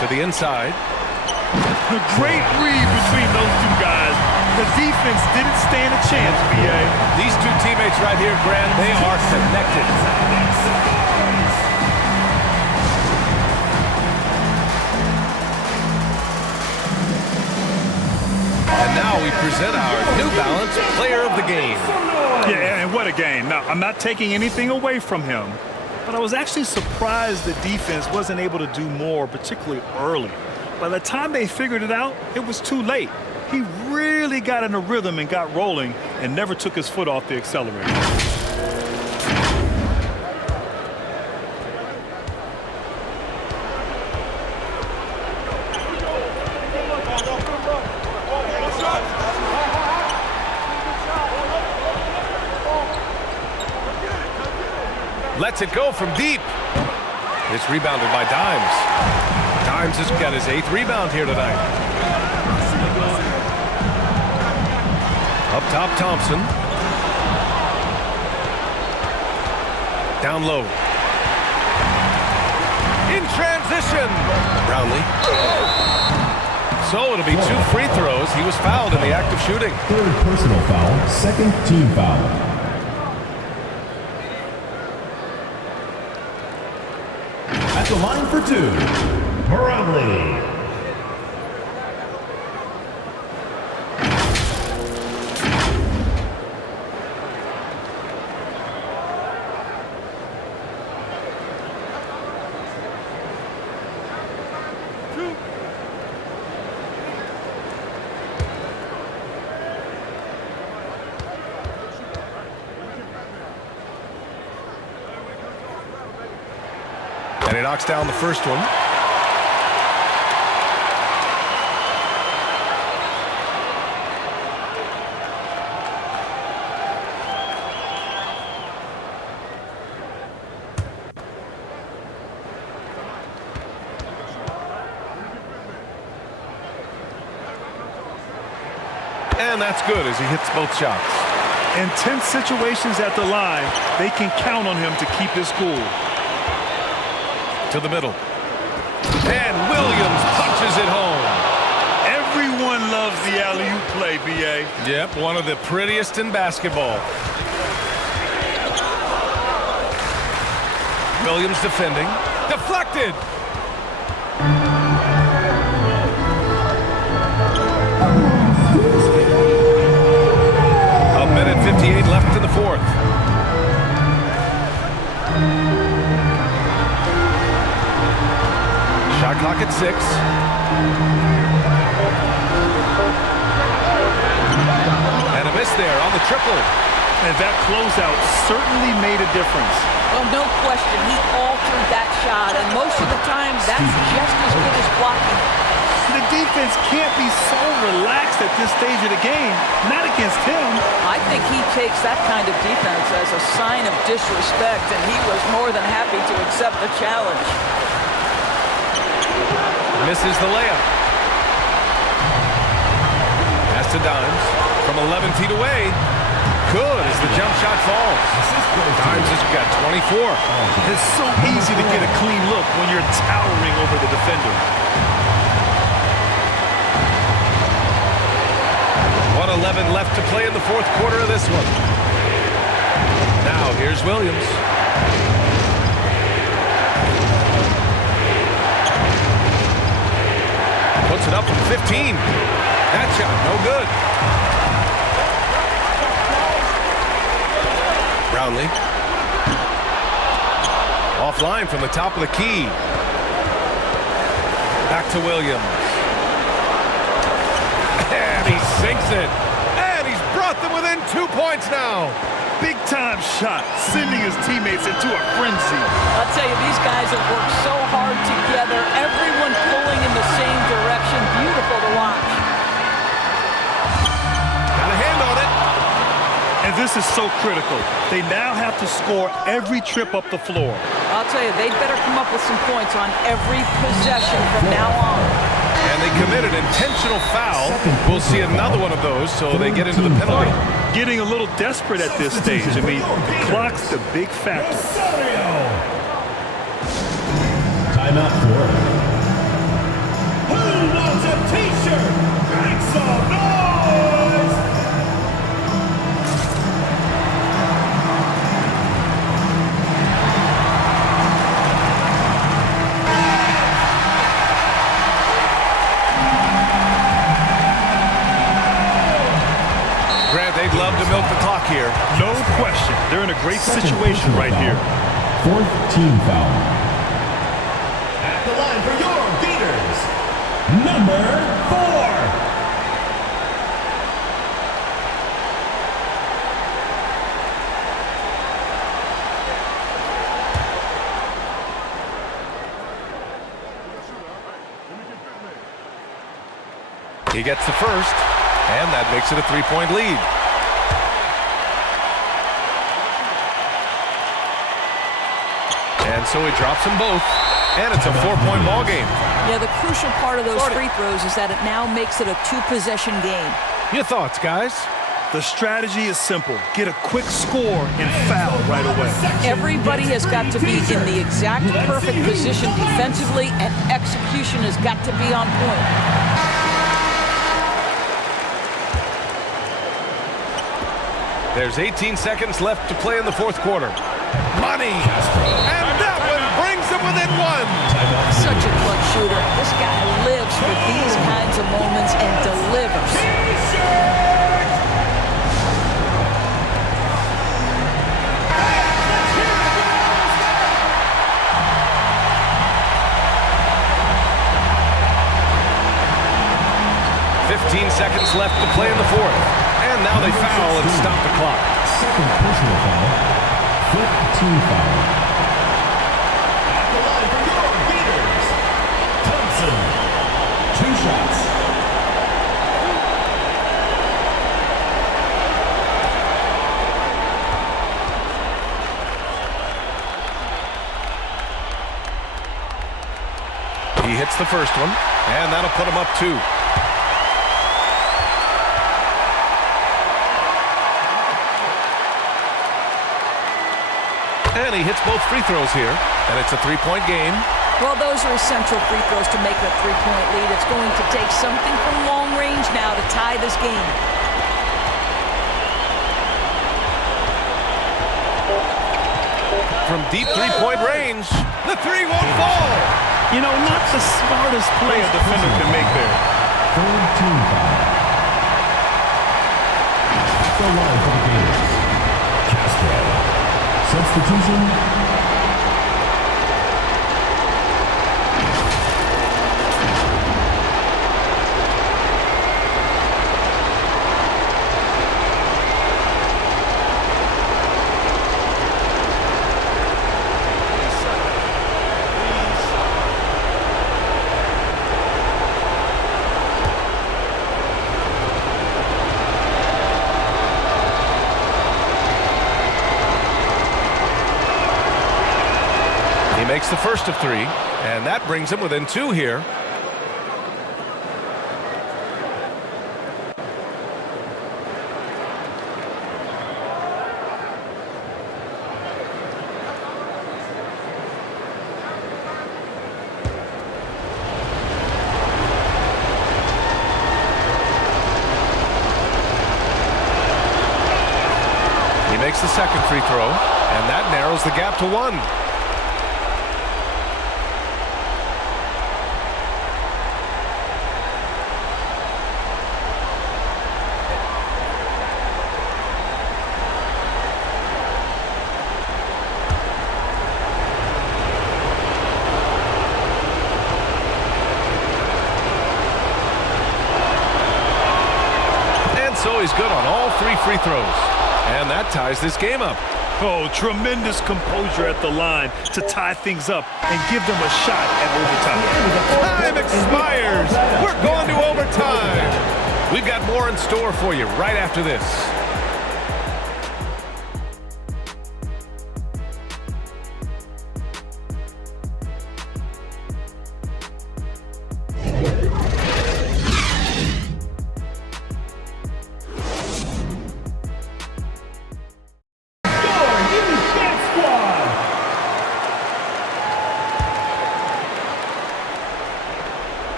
To the inside. A great read between those two guys. The defense didn't stand a chance, BA. These two teammates right here, Grant, they are connected. And now we present our New Balance Player of the Game. Yeah, and what a game. Now, I'm not taking anything away from him, but I was actually surprised the defense wasn't able to do more, particularly early. By the time they figured it out, it was too late. He really got in a rhythm and got rolling and never took his foot off the accelerator. Lets it go from deep. It's rebounded by Dimes. Dimes has got his 8th rebound here tonight. Up top, Thompson. Down low. In transition. Brownlee. So it'll be 2 free throws. He was fouled in the act of shooting. 3rd personal foul, 2nd team foul. At the line for 2, Brownlee. And he knocks down the first one. And that's good as he hits both shots. In tense situations at the line, they can count on him to keep his cool. To the middle. And Williams punches it home. Everyone loves the alley-oop play, BA. Yep, one of the prettiest in basketball. Williams defending. Deflected. A minute 58 left in the 4th. Shot clock at 6. And a miss there on the triple. And that closeout certainly made a difference. Well, no question, he altered that shot, and most of the time, that's just as good as blocking. The defense can't be so relaxed at this stage of the game, not against him. I think he takes that kind of defense as a sign of disrespect, and he was more than happy to accept the challenge. Misses the layup. Pass to Dimes from 11 feet away. Good as the jump shot falls. Dimes has got 24. It's so easy to get a clean look when you're towering over the defender. 1:11 left to play in the 4th quarter of this one. Now here's Williams. Puts it up from 15. That shot, no good. Brownlee. Offline from the top of the key. Back to Williams. And he sinks it. And he's brought them within 2 points now. Big-time shot, sending his teammates into a frenzy. I'll tell you, these guys have worked so hard together. Everyone pulling in the same direction. Beautiful to watch. Got a hand on it. And this is so critical. They now have to score every trip up the floor. I'll tell you, they'd better come up with some points on every possession from now on. And they committed an intentional foul. We'll see another one of those, so they get into the penalty. Getting a little desperate at this stage. I mean, the clock's the big factor. Timeout for. Who wants a t-shirt? Make some noise! Grant, they'd love to milk the clock here. No question. They're in a great situation right here. Fourth team foul. At the line for your Gators, number 4. He gets the first, and that makes it a 3-point lead. And so he drops them both, and it's a 4-point ball game. Yeah, the crucial part of those free throws is that it now makes it a 2-possession game. Your thoughts, guys? The strategy is simple. Get a quick score and foul right away. Everybody has got to be in the exact perfect position defensively, and execution has got to be on point. There's 18 seconds left to play in the fourth quarter. Money! And that one brings them within one! Such a clutch shooter. This guy lives for these kinds of moments and delivers. 15 seconds left to play in the fourth. And now they foul and stop the clock. Second personal foul. Fifth team foul. At the line for your Gators, Thompson. 2 shots. He hits the first one, and that'll put him up 2. And he hits both free throws here, and it's a 3-point game. Well, those are essential free throws to make a 3-point lead. It's going to take something from long range now to tie this game. From deep 3-point range, the 3 won't fall. You know, not the smartest play a defender can make there. Third team foul. The line for the Gators. Castro. Substitution. Makes the first of 3, and that brings him within 2 here. He makes the second free throw, and that narrows the gap to 1. So he's good on all 3 free throws. And that ties this game up. Oh, tremendous composure at the line to tie things up and give them a shot at overtime. Time expires. We're going to overtime. We've got more in store for you right after this.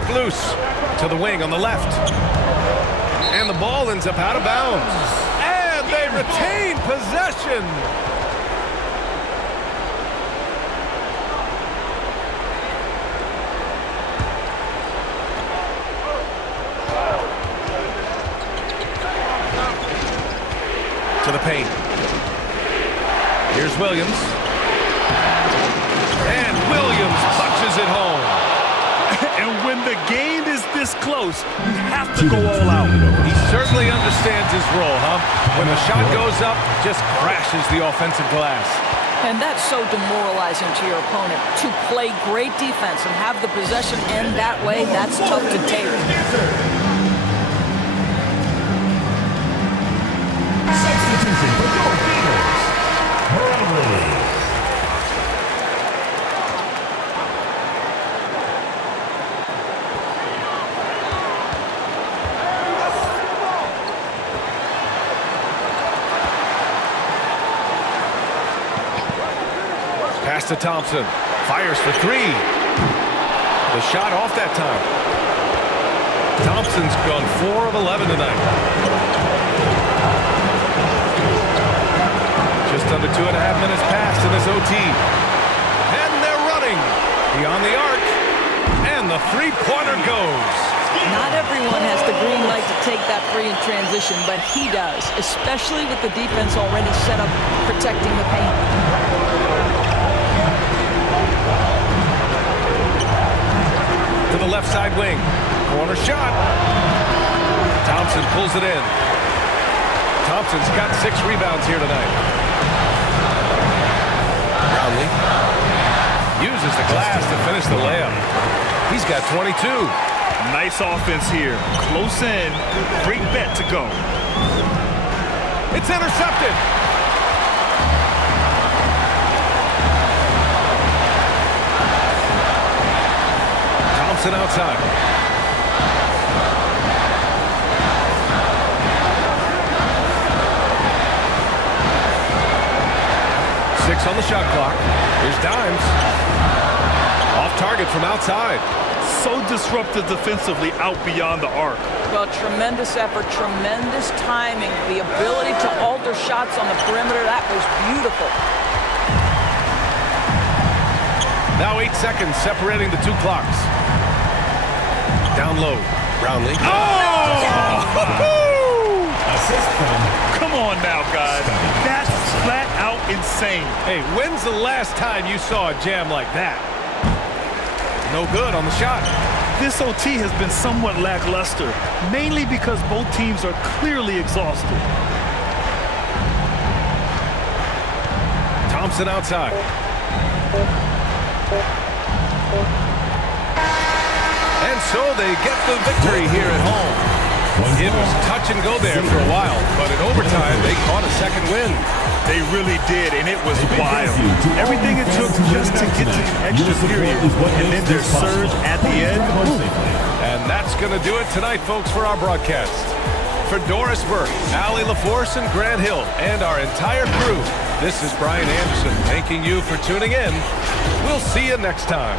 Broke loose to the wing on the left. And the ball ends up out of bounds. And they retain possession. To the paint. Here's Williams. And Williams punches it home. And when the game is this close, you have to go all out. He certainly understands his role, huh? When the shot goes up, just crashes the offensive glass. And that's so demoralizing to your opponent. To play great defense and have the possession end that way, that's tough to take. Substitution for your Gators. Bradley. Pass to Thompson. Fires for three. The shot off that time. Thompson's gone 4 of 11 tonight. Just under 2.5 minutes passed in this OT. And they're running. Beyond the arc. And the three-pointer goes. Not everyone has the green light to take that three in transition, but he does, especially with the defense already set up protecting the paint. To the left side wing. Corner shot. Thompson pulls it in. Thompson's got 6 rebounds here tonight. Brownlee uses the glass to finish the layup. He's got 22. Nice offense here. Close in. Great bet to go. It's intercepted. Thompson outside. Six on the shot clock. Here's Dimes. Off target from outside. So disruptive defensively out beyond the arc. Well, tremendous effort, tremendous timing. The ability to alter shots on the perimeter, that was beautiful. Now 8 seconds separating the 2 clocks. Down low. Brownlee. Oh! Assist from. Come on now, guys. That's flat out insane. Hey, when's the last time you saw a jam like that? No good on the shot. This OT has been somewhat lackluster, mainly because both teams are clearly exhausted. Thompson outside. And so they get the victory here at home. It was touch and go there for a while, but in overtime, they caught a second win. They really did, and it was wild. Everything it took just to get to the extra period, and then their surge at the end. And that's going to do it tonight, folks, for our broadcast. For Doris Burke, Allie LaForce, and Grant Hill, and our entire crew, this is Brian Anderson thanking you for tuning in. We'll see you next time.